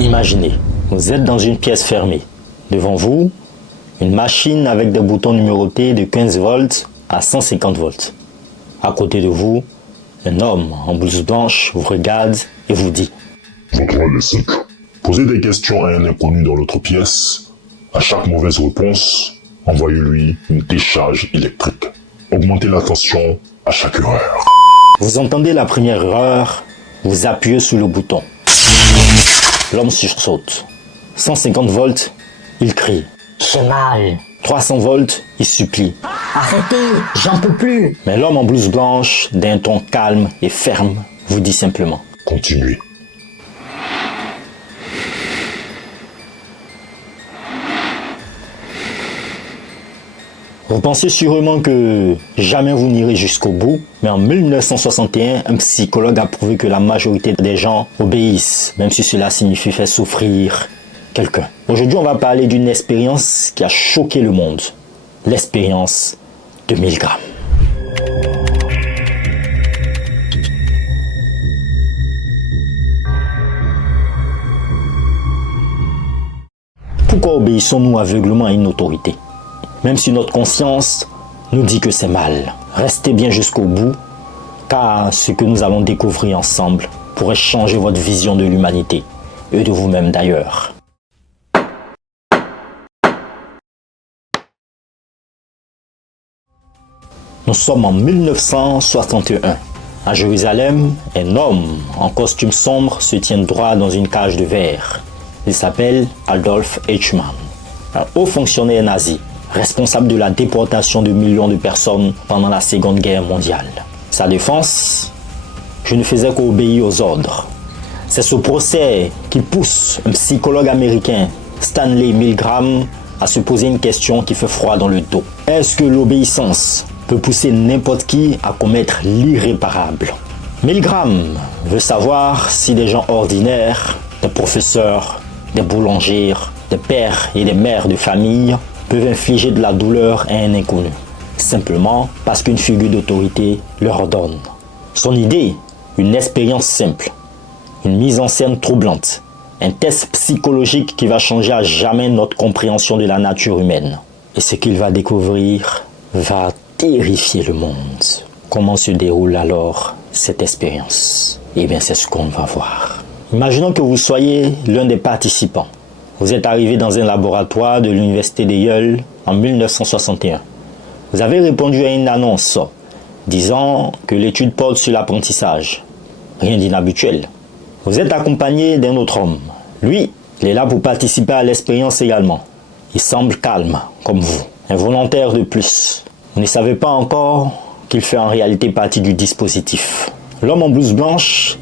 Imaginez, vous êtes dans une pièce fermée. Devant vous, une machine avec des boutons numérotés de 15 volts à 150 volts. À côté de vous, un homme en blouse blanche vous regarde et vous dit: Votre rôle est simple. Posez des questions à un inconnu dans l'autre pièce. À chaque mauvaise réponse, envoyez-lui une décharge électrique. Augmentez la tension à chaque erreur. Vous entendez la première erreur, vous appuyez sur le bouton. L'homme sursaute. 150 volts, il crie: J'ai mal. 300 volts, il supplie. Arrêtez, j'en peux plus. Mais l'homme en blouse blanche, d'un ton calme et ferme, vous dit simplement: Continuez. Vous pensez sûrement que jamais vous n'irez jusqu'au bout, mais en 1961, un psychologue a prouvé que la majorité des gens obéissent, même si cela signifie faire souffrir quelqu'un. Aujourd'hui, on va parler d'une expérience qui a choqué le monde. L'expérience de 1000 grammes. Pourquoi obéissons-nous aveuglément à une autorité? Même si notre conscience nous dit que c'est mal. Restez bien jusqu'au bout, car ce que nous allons découvrir ensemble pourrait changer votre vision de l'humanité, et de vous-même d'ailleurs. Nous sommes en 1961. À Jérusalem, un homme en costume sombre se tient droit dans une cage de verre. Il s'appelle Adolf Eichmann, un haut fonctionnaire nazi, responsable de la déportation de millions de personnes pendant la Seconde Guerre mondiale. Sa défense: je ne faisais qu'obéir aux ordres. C'est ce procès qui pousse un psychologue américain, Stanley Milgram, à se poser une question qui fait froid dans le dos. Est-ce que l'obéissance peut pousser n'importe qui à commettre l'irréparable? Milgram veut savoir si des gens ordinaires, des professeurs, des boulangers, des pères et des mères de famille peuvent infliger de la douleur à un inconnu, simplement parce qu'une figure d'autorité leur ordonne. Son idée: une expérience simple, une mise en scène troublante, un test psychologique qui va changer à jamais notre compréhension de la nature humaine. Et ce qu'il va découvrir va terrifier le monde. Comment se déroule alors cette expérience? Eh bien, c'est ce qu'on va voir. Imaginons que vous soyez l'un des participants. Vous êtes arrivé dans un laboratoire de l'université de Yale en 1961. Vous avez répondu à une annonce disant que l'étude porte sur l'apprentissage. Rien d'inhabituel. Vous êtes accompagné d'un autre homme. Lui, il est là pour participer à l'expérience également. Il semble calme, comme vous. Un volontaire de plus. Vous ne savez pas encore qu'il fait en réalité partie du dispositif. L'homme en blouse blanche,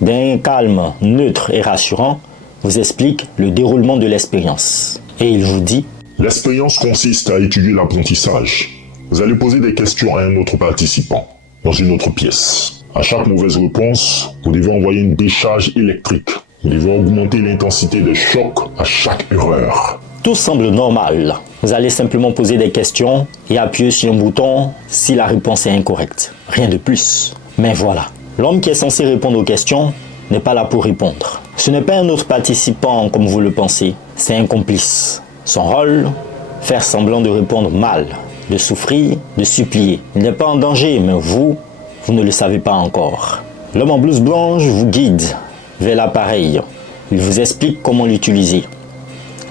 d'un calme neutre et rassurant, vous explique le déroulement de l'expérience. Et il vous dit: L'expérience consiste à étudier l'apprentissage. Vous allez poser des questions à un autre participant, dans une autre pièce. À chaque mauvaise réponse, vous devez envoyer une décharge électrique. Vous devez augmenter l'intensité des chocs à chaque erreur. Tout semble normal. Vous allez simplement poser des questions et appuyer sur un bouton si la réponse est incorrecte. Rien de plus. Mais voilà, l'homme qui est censé répondre aux questions n'est pas là pour répondre. Ce n'est pas un autre participant comme vous le pensez, c'est un complice. Son rôle: faire semblant de répondre mal, de souffrir, de supplier. Il n'est pas en danger, mais vous ne le savez pas encore. L'homme en blouse blanche vous guide vers l'appareil. Il vous explique comment l'utiliser.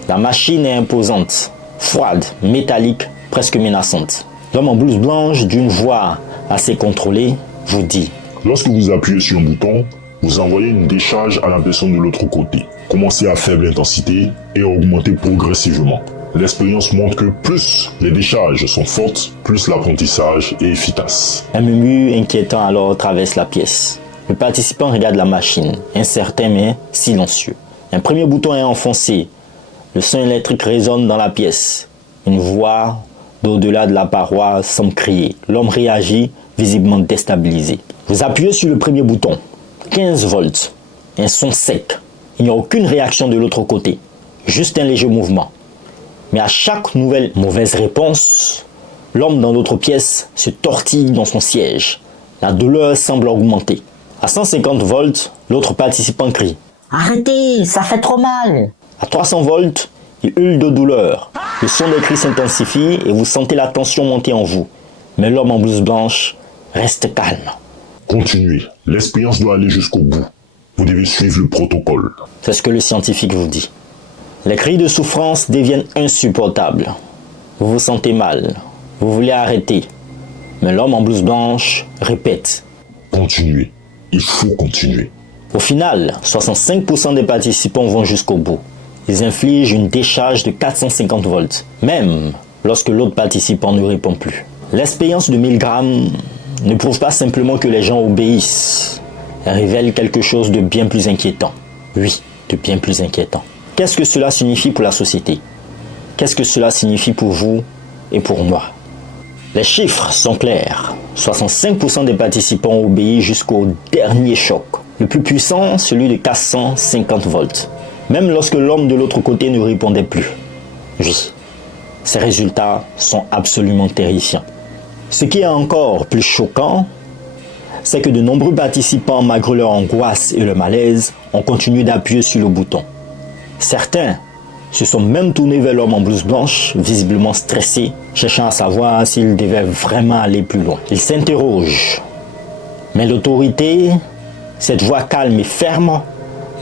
La machine est imposante, froide, métallique, presque menaçante. L'homme en blouse blanche, d'une voix assez contrôlée, vous dit: Lorsque vous appuyez sur un bouton, vous envoyez une décharge à la personne de l'autre côté. Commencez à faible intensité et augmentez progressivement. L'expérience montre que plus les décharges sont fortes, plus l'apprentissage est efficace. Un murmure inquiétant alors traverse la pièce. Le participant regarde la machine, incertain mais silencieux. Un premier bouton est enfoncé. Le son électrique résonne dans la pièce. Une voix d'au-delà de la paroi semble crier. L'homme réagit, visiblement déstabilisé. Vous appuyez sur le premier bouton. 15 volts. Un son sec. Il n'y a aucune réaction de l'autre côté. Juste un léger mouvement. Mais à chaque nouvelle mauvaise réponse, l'homme dans l'autre pièce se tortille dans son siège. La douleur semble augmenter. À 150 volts, l'autre participant crie: Arrêtez, ça fait trop mal. À 300 volts, il hurle de douleur. Le son des cris s'intensifie et vous sentez la tension monter en vous. Mais l'homme en blouse blanche reste calme. Continuez. L'expérience doit aller jusqu'au bout. Vous devez suivre le protocole. C'est ce que le scientifique vous dit. Les cris de souffrance deviennent insupportables. Vous vous sentez mal. Vous voulez arrêter. Mais l'homme en blouse blanche répète. Continuez. Il faut continuer. Au final, 65% des participants vont jusqu'au bout. Ils infligent une décharge de 450 volts, même lorsque l'autre participant ne répond plus. L'expérience de 1000 grammes ne prouve pas simplement que les gens obéissent. Elle révèle quelque chose de bien plus inquiétant. Oui, de bien plus inquiétant. Qu'est-ce que cela signifie pour la société? Qu'est-ce que cela signifie pour vous et pour moi? Les chiffres sont clairs. 65% des participants ont obéi jusqu'au dernier choc. Le plus puissant, celui de 450 volts. Même lorsque l'homme de l'autre côté ne répondait plus. Oui, ces résultats sont absolument terrifiants. Ce qui est encore plus choquant, c'est que de nombreux participants, malgré leur angoisse et leur malaise, ont continué d'appuyer sur le bouton. Certains se sont même tournés vers l'homme en blouse blanche, visiblement stressés, cherchant à savoir s'ils devaient vraiment aller plus loin. Ils s'interrogent. Mais l'autorité, cette voix calme et ferme,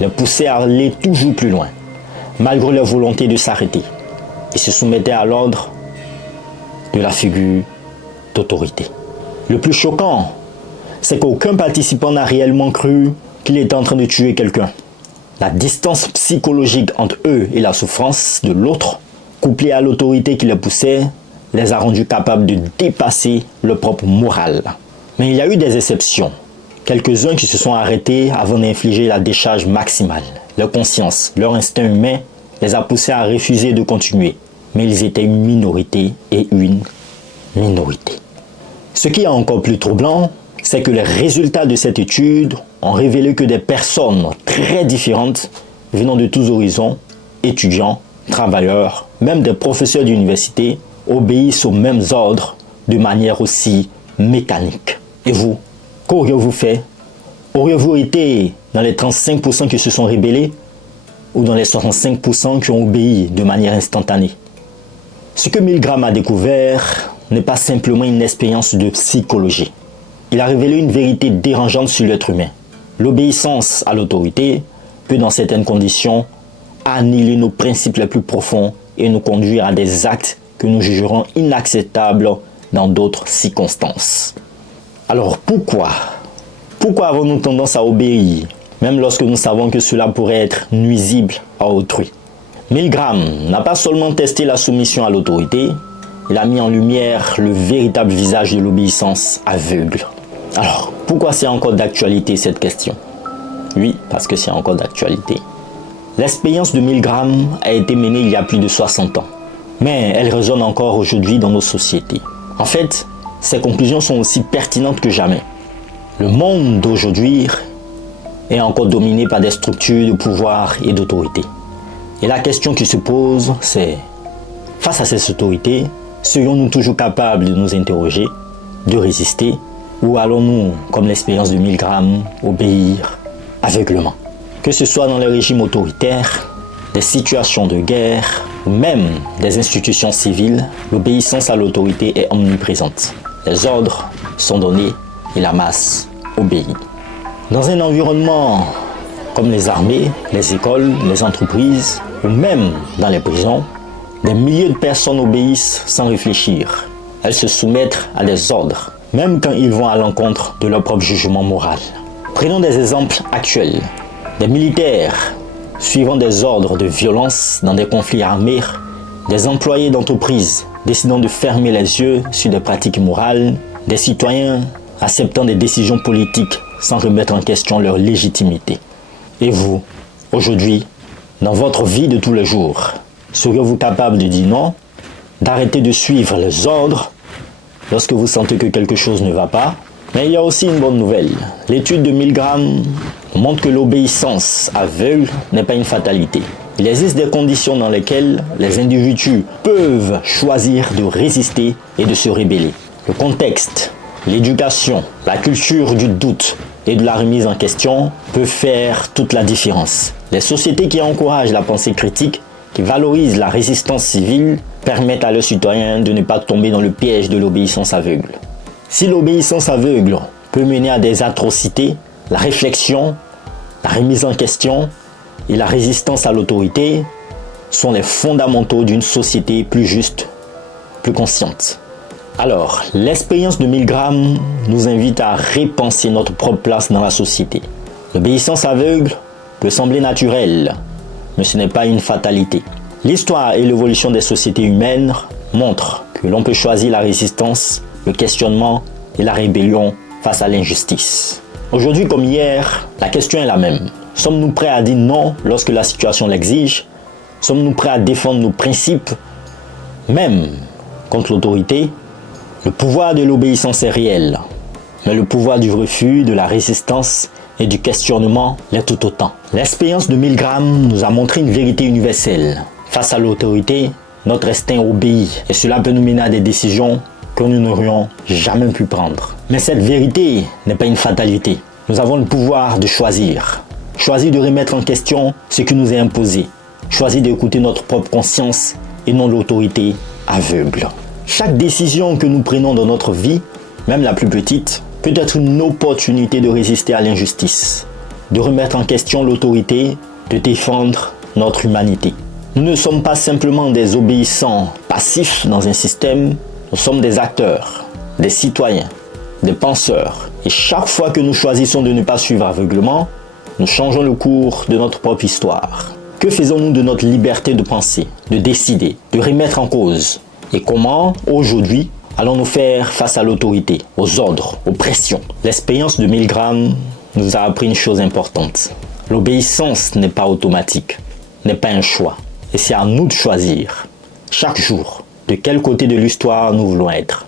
les poussait à aller toujours plus loin, malgré leur volonté de s'arrêter. Ils se soumettaient à l'ordre de la figure d'autorité. Le plus choquant, c'est qu'aucun participant n'a réellement cru qu'il était en train de tuer quelqu'un. La distance psychologique entre eux et la souffrance de l'autre, couplée à l'autorité qui les poussait, les a rendus capables de dépasser leur propre morale. Mais il y a eu des exceptions. Quelques-uns qui se sont arrêtés avant d'infliger la décharge maximale. Leur conscience, leur instinct humain les a poussés à refuser de continuer. Mais ils étaient une minorité et une minorité. Ce qui est encore plus troublant, c'est que les résultats de cette étude ont révélé que des personnes très différentes, venant de tous horizons, étudiants, travailleurs, même des professeurs d'université, obéissent aux mêmes ordres de manière aussi mécanique. Et vous, qu'auriez-vous fait? Auriez-vous été dans les 35% qui se sont rébellés ou dans les 65% qui ont obéi de manière instantanée? Ce que Milgram a découvert n'est pas simplement une expérience de psychologie. Il a révélé une vérité dérangeante sur l'être humain. L'obéissance à l'autorité peut, dans certaines conditions, annihiler nos principes les plus profonds et nous conduire à des actes que nous jugerons inacceptables dans d'autres circonstances. Alors pourquoi avons-nous tendance à obéir, même lorsque nous savons que cela pourrait être nuisible à autrui? Milgram n'a pas seulement testé la soumission à l'autorité, il a mis en lumière le véritable visage de l'obéissance aveugle. Alors, pourquoi c'est encore d'actualité cette question? Oui, parce que c'est encore d'actualité. L'expérience de Milgram a été menée il y a plus de 60 ans, mais elle résonne encore aujourd'hui dans nos sociétés. En fait, ces conclusions sont aussi pertinentes que jamais. Le monde d'aujourd'hui est encore dominé par des structures de pouvoir et d'autorité. Et la question qui se pose, c'est, face à ces autorités, serions-nous toujours capables de nous interroger, de résister, ou allons-nous, comme l'expérience de Milgram, obéir aveuglement? Que ce soit dans les régimes autoritaires, des situations de guerre, ou même des institutions civiles, l'obéissance à l'autorité est omniprésente. Les ordres sont donnés et la masse obéit. Dans un environnement comme les armées, les écoles, les entreprises, ou même dans les prisons, des milliers de personnes obéissent sans réfléchir. Elles se soumettent à des ordres, même quand ils vont à l'encontre de leur propre jugement moral. Prenons des exemples actuels. Des militaires suivant des ordres de violence dans des conflits armés, des employés d'entreprises décidant de fermer les yeux sur des pratiques morales, des citoyens acceptant des décisions politiques sans remettre en question leur légitimité. Et vous, aujourd'hui, dans votre vie de tous les jours, seriez-vous capable de dire non, d'arrêter de suivre les ordres lorsque vous sentez que quelque chose ne va pas? Mais il y a aussi une bonne nouvelle. L'étude de Milgram montre que l'obéissance aveugle n'est pas une fatalité. Il existe des conditions dans lesquelles les individus peuvent choisir de résister et de se rebeller. Le contexte, l'éducation, la culture du doute, et de la remise en question peut faire toute la différence. Les sociétés qui encouragent la pensée critique, qui valorisent la résistance civile, permettent à leurs citoyens de ne pas tomber dans le piège de l'obéissance aveugle. Si l'obéissance aveugle peut mener à des atrocités, la réflexion, la remise en question et la résistance à l'autorité sont les fondamentaux d'une société plus juste, plus consciente. Alors, l'expérience de Milgram nous invite à repenser notre propre place dans la société. L'obéissance aveugle peut sembler naturelle, mais ce n'est pas une fatalité. L'histoire et l'évolution des sociétés humaines montrent que l'on peut choisir la résistance, le questionnement et la rébellion face à l'injustice. Aujourd'hui comme hier, la question est la même. Sommes-nous prêts à dire non lorsque la situation l'exige? Sommes-nous prêts à défendre nos principes, même contre l'autorité? Le pouvoir de l'obéissance est réel, mais le pouvoir du refus, de la résistance et du questionnement l'est tout autant. L'expérience de Milgram nous a montré une vérité universelle. Face à l'autorité, notre instinct obéit et cela peut nous mener à des décisions que nous n'aurions jamais pu prendre. Mais cette vérité n'est pas une fatalité. Nous avons le pouvoir de choisir. Choisir de remettre en question ce qui nous est imposé. Choisir d'écouter notre propre conscience et non l'autorité aveugle. Chaque décision que nous prenons dans notre vie, même la plus petite, peut être une opportunité de résister à l'injustice, de remettre en question l'autorité, de défendre notre humanité. Nous ne sommes pas simplement des obéissants passifs dans un système, nous sommes des acteurs, des citoyens, des penseurs. Et chaque fois que nous choisissons de ne pas suivre aveuglement, nous changeons le cours de notre propre histoire. Que faisons-nous de notre liberté de penser, de décider, de remettre en cause? Et comment, aujourd'hui, allons-nous faire face à l'autorité, aux ordres, aux pressions? L'expérience de Milgram nous a appris une chose importante. L'obéissance n'est pas automatique, n'est pas un choix. Et c'est à nous de choisir, chaque jour, de quel côté de l'histoire nous voulons être.